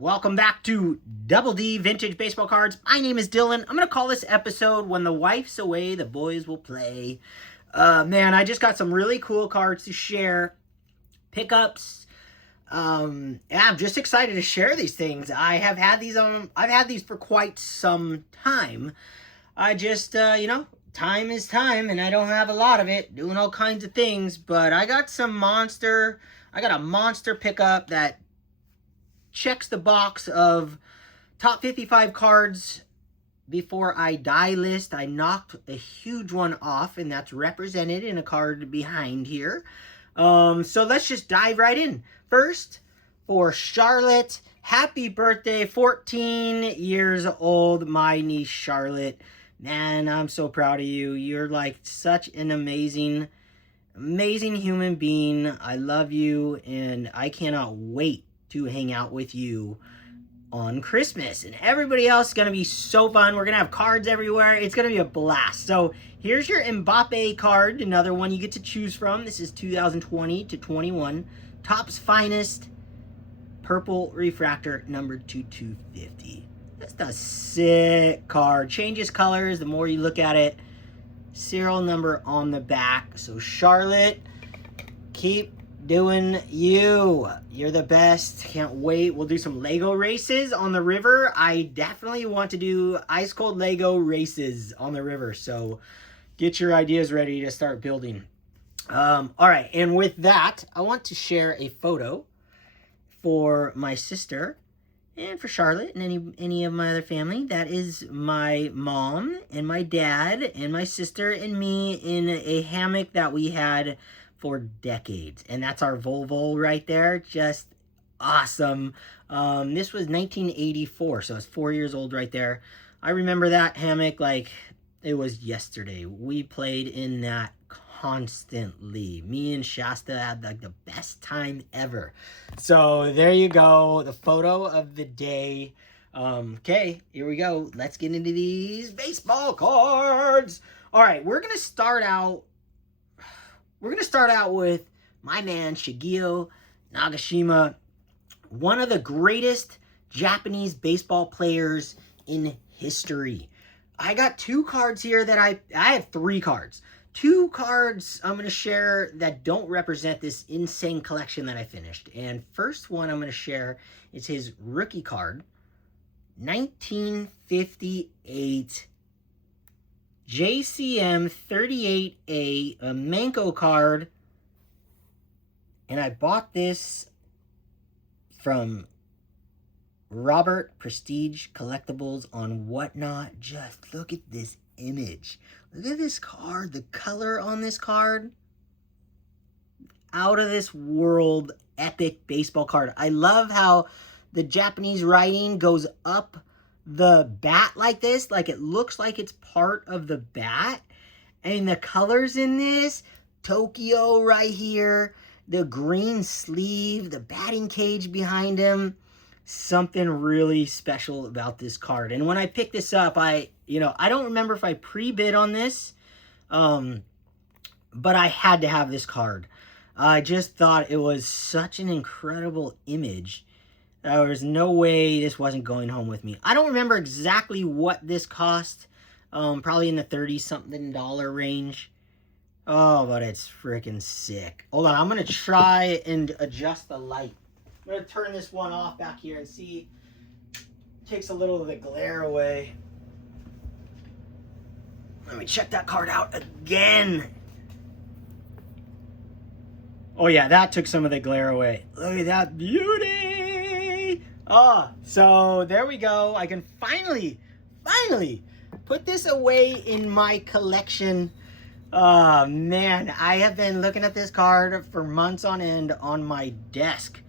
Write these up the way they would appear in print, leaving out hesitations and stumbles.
Welcome back to Double D Vintage Baseball Cards. My name is Dylan. I'm going to call this episode When the Wife's Away, the Boys Will Play. Man, I just got some really cool cards to share. Pickups. Yeah, I'm just excited to share these things. I've had these for quite some time. I just, time is time, and I don't have a lot of it, doing all kinds of things, but I got a monster pickup that checks the box of top 55 cards before I die list. I knocked a huge one off, and that's represented in a card behind here. So let's just dive right in. First, for Charlotte, happy birthday, 14 years old, my niece Charlotte. Man, I'm so proud of you. You're like such an amazing human being. I love you, and I cannot wait to hang out with you on Christmas. And everybody else is going to be so fun. We're going to have cards everywhere. It's going to be a blast. So here's your Mbappe card, another one you get to choose from. This is 2020 to 21. Topps Finest, purple refractor, number 2250. That's a sick card. Changes colors the more you look at it. Serial number on the back. So Charlotte, keep doing you. You're the best. Can't wait. We'll do some Lego races on the river. I definitely want to do ice cold Lego races on the river. So get your ideas ready to start building. All right. And with that, I want to share a photo for my sister and for Charlotte and any of my other family. That is my mom and my dad and my sister and me in a hammock that we had for decades. And that's our Volvo right there. Just awesome. This was 1984, so it's 4 years old right there. I remember that hammock like it was yesterday. We played in that constantly. Me and Shasta had like the best time ever. So there you go, the photo of the day. Okay, here we go. Let's get into these baseball cards. All right, we're gonna start out with my man Shigeo Nagashima, one of the greatest Japanese baseball players in history. I got two cards here that I have three cards. Two cards I'm going to share that don't represent this insane collection that I finished. And first one I'm going to share is his rookie card, 1958 JCM 38A, a Manco card. And I bought this from Robert Prestige Collectibles on Whatnot. Just look at this image. Look at this card. The color on this card. Out of this world epic baseball card. I love how the Japanese writing goes up the bat like this. Like it looks like it's part of the bat. And the colors in this. Tokyo right here. The green sleeve. The batting cage behind him. Something really special about this card. And when I picked this up, I don't remember if I pre-bid on this, but I had to have this card. I just thought it was such an incredible image. There was no way this wasn't going home with me. I don't remember exactly what this cost, probably in the 30-something dollar range. Oh, but it's freaking sick. Hold on, I'm going to try and adjust the light. I'm going to turn this one off back here and see. Takes a little of the glare away. Let me check that card out again. Oh yeah, that took some of the glare away. Look at that beauty. Oh, so there we go. I can finally put this away in my collection. Oh man, I have been looking at this card for months on end on my desk.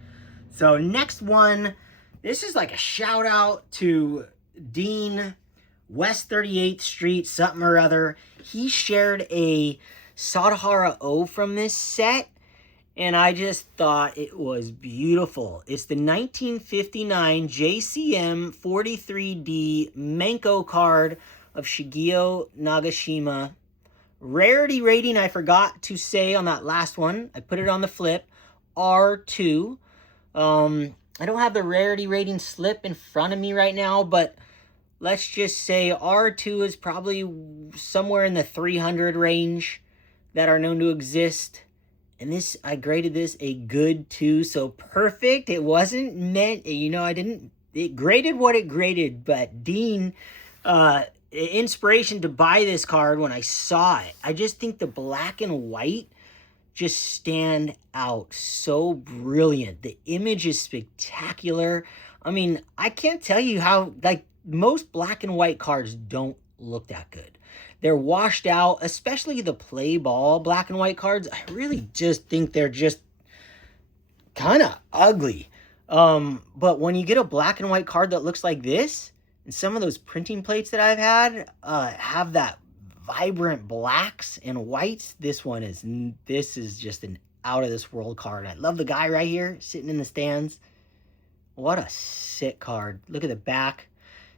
So next one, this is like a shout out to Dean, West 38th Street, something or other. He shared a Sadahara O from this set, and I just thought it was beautiful. It's the 1959 JCM 43D Manco card of Shigeo Nagashima. Rarity rating, I forgot to say on that last one. I put it on the flip. R2. I don't have the rarity rating slip in front of me right now, but let's just say R2 is probably somewhere in the 300 range that are known to exist. And this, I graded this a good 2, so perfect. It wasn't meant, it graded what it graded, but Dean, inspiration to buy this card when I saw it. I just think the black and white just stand out so brilliant. The image is spectacular. I mean, I can't tell you how, like, most black and white cards don't look that good. They're washed out, especially the play ball black and white cards. I really just think they're just kind of ugly. But when you get a black and white card that looks like this, and some of those printing plates that I've had have that vibrant blacks and whites, this is just an out of this world card. I love the guy right here sitting in the stands. What a sick card. Look at the back.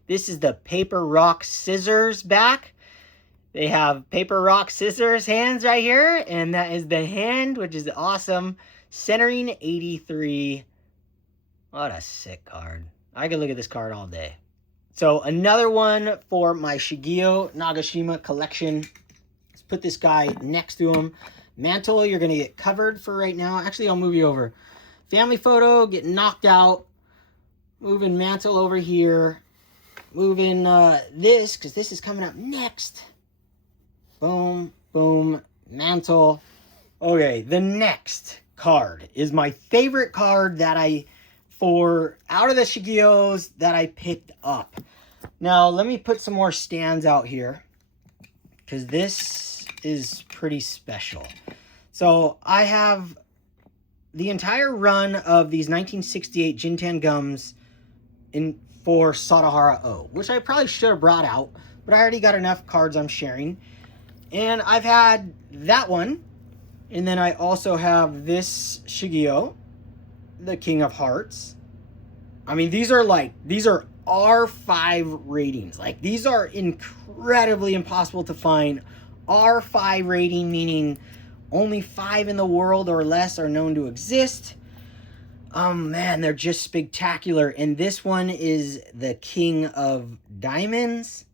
This is the paper, rock, scissors back. They have paper, rock, scissors hands right here, and that is the hand, which is awesome. Centering 83. What a sick card. I could look at this card all day. So another one for my Shigeo Nagashima collection. Let's put this guy next to him. Mantle, you're going to get covered for right now. Actually, I'll move you over. Family photo, get knocked out. Moving Mantle over here. Moving this, because this is coming up next. Boom, boom, Mantle. Okay, the next card is my favorite card that out of the Shigeos that I picked up. Now, let me put some more stands out here, because this is pretty special. So, I have the entire run of these 1968 Jintan gums for Sadahara O, which I probably should have brought out, but I already got enough cards I'm sharing. And I've had that one, and then I also have this Shigeo, the King of Hearts. I mean, these are R5 ratings. Like, these are incredibly impossible to find. R5 rating, meaning only 5 in the world or less are known to exist. Man, they're just spectacular. And this one is the King of Diamonds.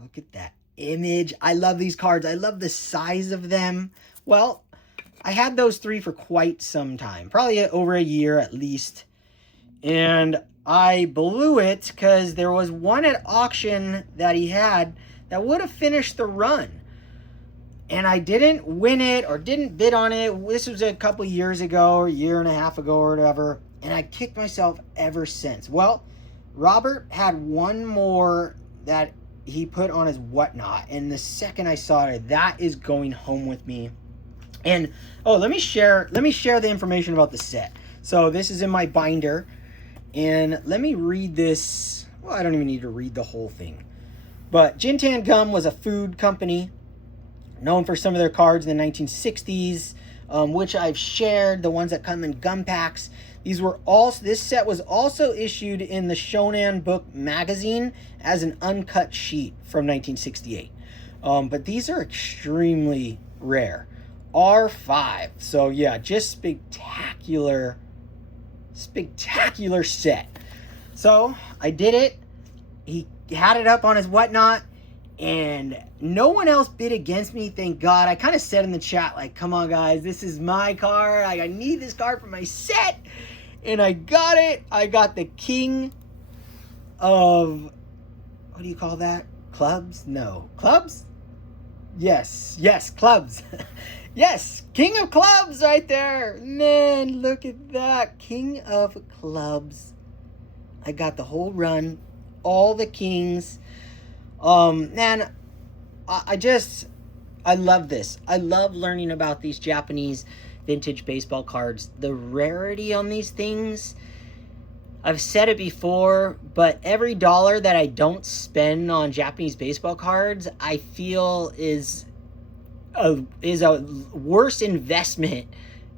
Look at that image. I love these cards. I love the size of them. Well, I had those 3 for quite some time, probably over a year at least. And I blew it because there was one at auction that he had that would have finished the run. And I didn't win it or didn't bid on it. This was a couple years ago or a year and a half ago or whatever. And I kicked myself ever since. Well, Robert had one more that he put on his whatnot. And the second I saw it, that is going home with me. And, let me share the information about the set. So this is in my binder. And let me read this. Well, I don't even need to read the whole thing. But Jintan Gum was a food company known for some of their cards in the 1960s, which I've shared, the ones that come in gum packs. This set was also issued in the Shonen Book magazine as an uncut sheet from 1968. But these are extremely rare. R5. So yeah, just spectacular set. So I did it. He had it up on his whatnot, and no one else bid against me, thank God. I kind of said in the chat, like, come on, guys, this is my card. Like, I need this card for my set. And I got it. I got the King of, what do you call that? Clubs? No. Clubs? Yes, clubs. Yes, King of Clubs right there. Man, look at that. King of Clubs. I got the whole run. All the kings. Man, I love this. I love learning about these Japanese vintage baseball cards. The rarity on these things, I've said it before, but every dollar that I don't spend on Japanese baseball cards, I feel is a worse investment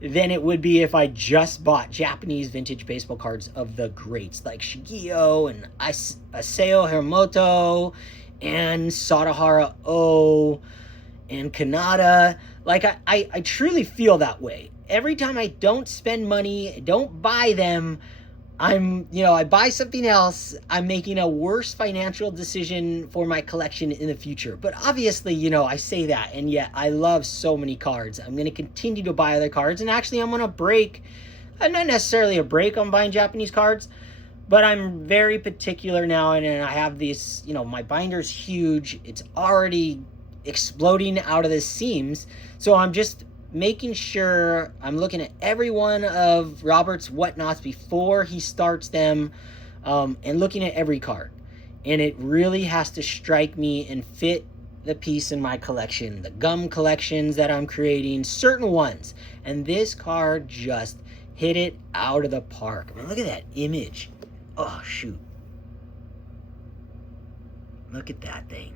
than it would be if I just bought Japanese vintage baseball cards of the greats like Shigeo and Isao Hiromoto and Sadahara O and Kanata. Like, I truly feel that way. every time I don't spend money, don't buy them, I buy something else, I'm making a worse financial decision for my collection in the future. But obviously, I say that, and yet I love so many cards. I'm going to continue to buy other cards, and actually I'm going to break, not necessarily a break on buying Japanese cards, but I'm very particular now, and I have these, my binder's huge. It's already exploding out of the seams. So I'm just making sure I'm looking at every one of Robert's whatnots before he starts them, and looking at every card. And it really has to strike me and fit the piece in my collection, the gum collections that I'm creating, certain ones. And this card just hit it out of the park. I mean, look at that image. Oh, shoot. Look at that thing.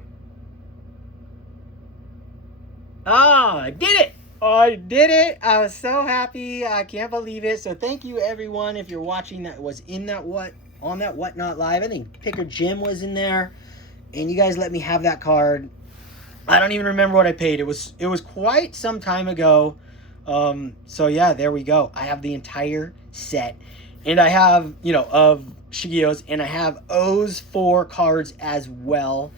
Oh, I did it. I did it. I was so happy. I can't believe it. So thank you, everyone, if you're watching that was in that on that Whatnot Live. I think Picker Jim was in there, and you guys let me have that card. I don't even remember what I paid. It was quite some time ago. So yeah, there we go. I have the entire set, and I have, of Shigio's, and I have O's 4 cards as well.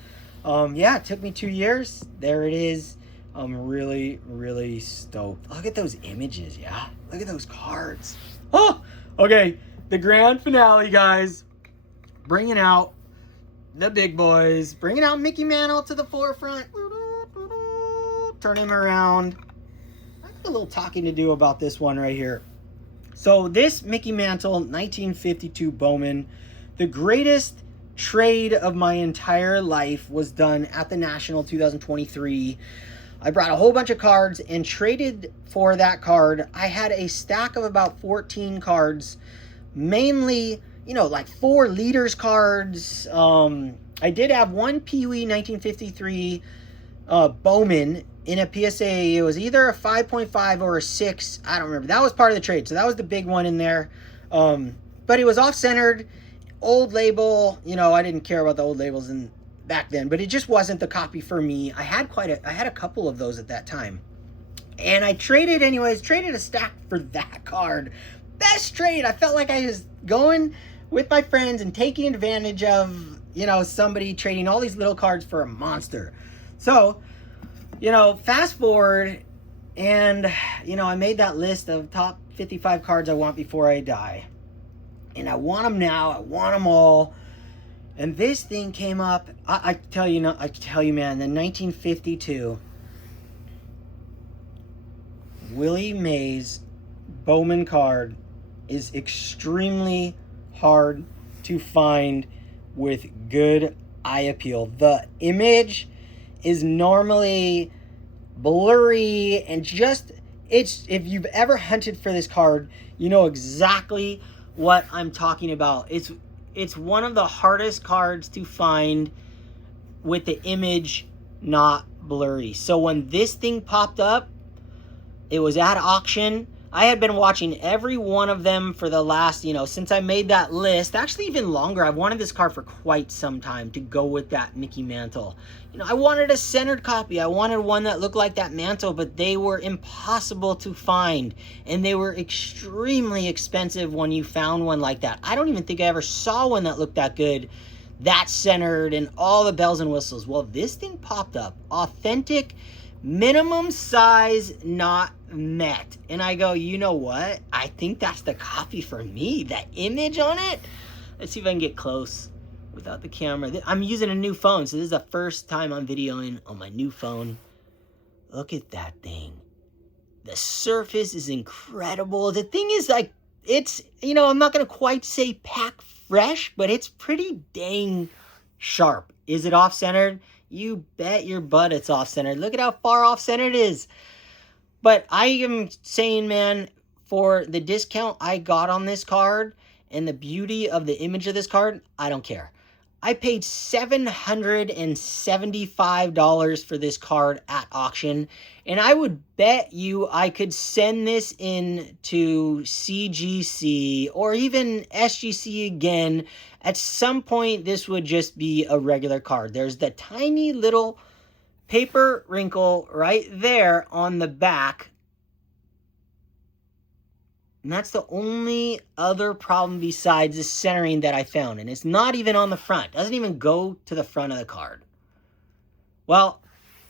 Yeah, it took me 2 years. There it is. I'm really, really stoked. Look at those images, yeah? Look at those cards. Oh, okay. The grand finale, guys. Bringing out the big boys. Bringing out Mickey Mantle to the forefront. Turn him around. I got a little talking to do about this one right here. So this Mickey Mantle 1952 Bowman, the greatest trade of my entire life, was done at the National 2023. I brought a whole bunch of cards and traded for that card. I had a stack of about 14 cards, mainly, like 4 leaders cards. I did have one Pee Wee 1953 Bowman in a PSA. It was either a 5.5 or a 6. I don't remember. That was part of the trade, so that was the big one in there. But it was off-centered, old label. I didn't care about the old labels back then, but it just wasn't the copy for me. I had a couple of those at that time, and I traded a stack for that card. Best trade. I felt like I was going with my friends and taking advantage of, somebody trading all these little cards for a monster. So, fast forward, and, I made that list of top 55 cards I want before I die, and I want them now. I want them all. And this thing came up. I tell you, man, the 1952 Willie Mays Bowman card is extremely hard to find with good eye appeal. The image is normally blurry and just, if you've ever hunted for this card, you know exactly what I'm talking about. It's one of the hardest cards to find with the image not blurry. So when this thing popped up, it was at auction. I had been watching every one of them for the last, since I made that list. Actually, even longer. I've wanted this card for quite some time to go with that Mickey Mantle. I wanted a centered copy. I wanted one that looked like that Mantle, but they were impossible to find. And they were extremely expensive when you found one like that. I don't even think I ever saw one that looked that good, that centered, and all the bells and whistles. Well, this thing popped up. Authentic, minimum size, not met. And I go, you know what? I think that's the copy for me. That image on it. Let's see if I can get close without the camera. I'm using a new phone, so this is the first time I'm videoing on my new phone. Look at that thing. The surface is incredible. The thing is, like, it's, I'm not going to quite say pack fresh, but it's pretty dang sharp. Is it off-centered? You bet your butt it's off-centered. Look at how far off-centered it is. But I am saying, man, for the discount I got on this card and the beauty of the image of this card, I don't care. I paid $775 for this card at auction, and I would bet you I could send this in to CGC or even SGC again. At some point, this would just be a regular card. There's the tiny little paper wrinkle right there on the back. And that's the only other problem besides the centering that I found. And it's not even on the front. It doesn't even go to the front of the card. Well,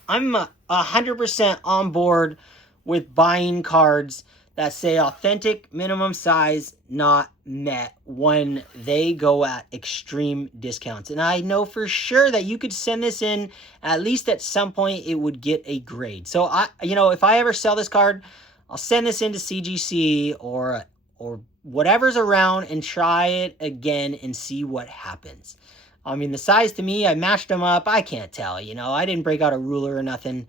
I'm 100% on board with buying cards that say authentic minimum size not met when they go at extreme discounts. And I know for sure that you could send this in, at least at some point it would get a grade. So if I ever sell this card, I'll send this into CGC or whatever's around and try it again and see what happens. I mean, the size to me, I matched them up. I can't tell, I didn't break out a ruler or nothing.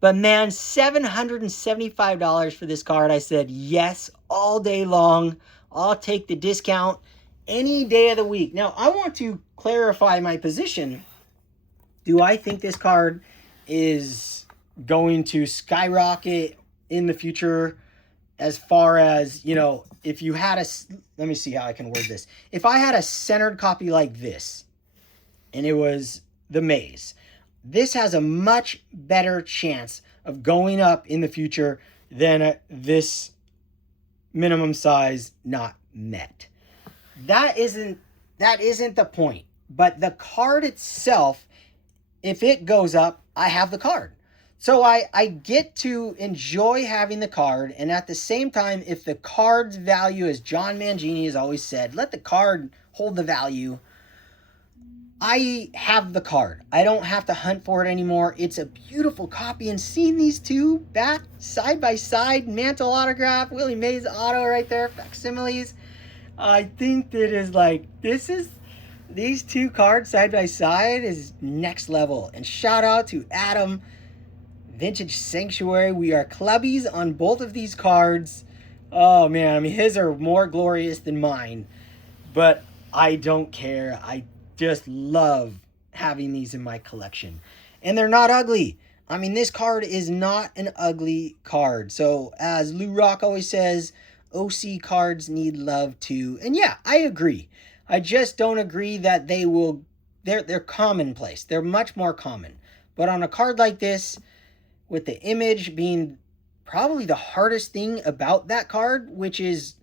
But man, $775 for this card. I said yes all day long. I'll take the discount any day of the week. Now, I want to clarify my position. Do I think this card is going to skyrocket in the future as far as, if you had let me see how I can word this. If I had a centered copy like this, and it was the Maze, this has a much better chance of going up in the future than this minimum size not met. That isn't the point. But the card itself, if it goes up, I have the card. So I get to enjoy having the card, and at the same time, if the card's value, as John Mangini has always said, let the card hold the value. I have the card. I don't have to hunt for it anymore. It's a beautiful copy, and seeing these two back side by side, Mantle autograph, Willie Mays auto right there, facsimiles, I think that is these two cards side by side is next level. And shout out to Adam, Vintage Sanctuary. We are clubbies on both of these cards. Oh man, I mean, his are more glorious than mine, but I don't care. I just love having these in my collection. And they're not ugly. I mean, this card is not an ugly card. So as Lou Rock always says, OC cards need love too. And yeah, I agree. I just don't agree that they're commonplace. They're much more common. But on a card like this, with the image being probably the hardest thing about that card, which is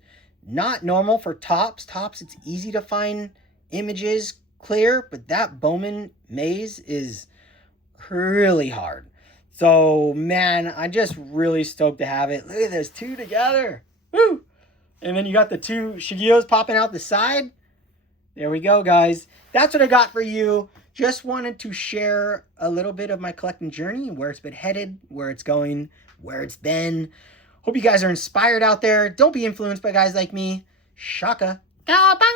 not normal for Topps. Topps, it's easy to find images clear, but that Bowman Maze is really hard. So man, I'm just really stoked to have it. Look at those two together. Woo! And then you got the two Shigeos popping out the side. There we go, guys. That's what I got for you. Just wanted to share a little bit of my collecting journey, where it's been headed, where it's going, where it's been. Hope you guys are inspired out there. Don't be influenced by guys like me. Shaka. Cowabunga!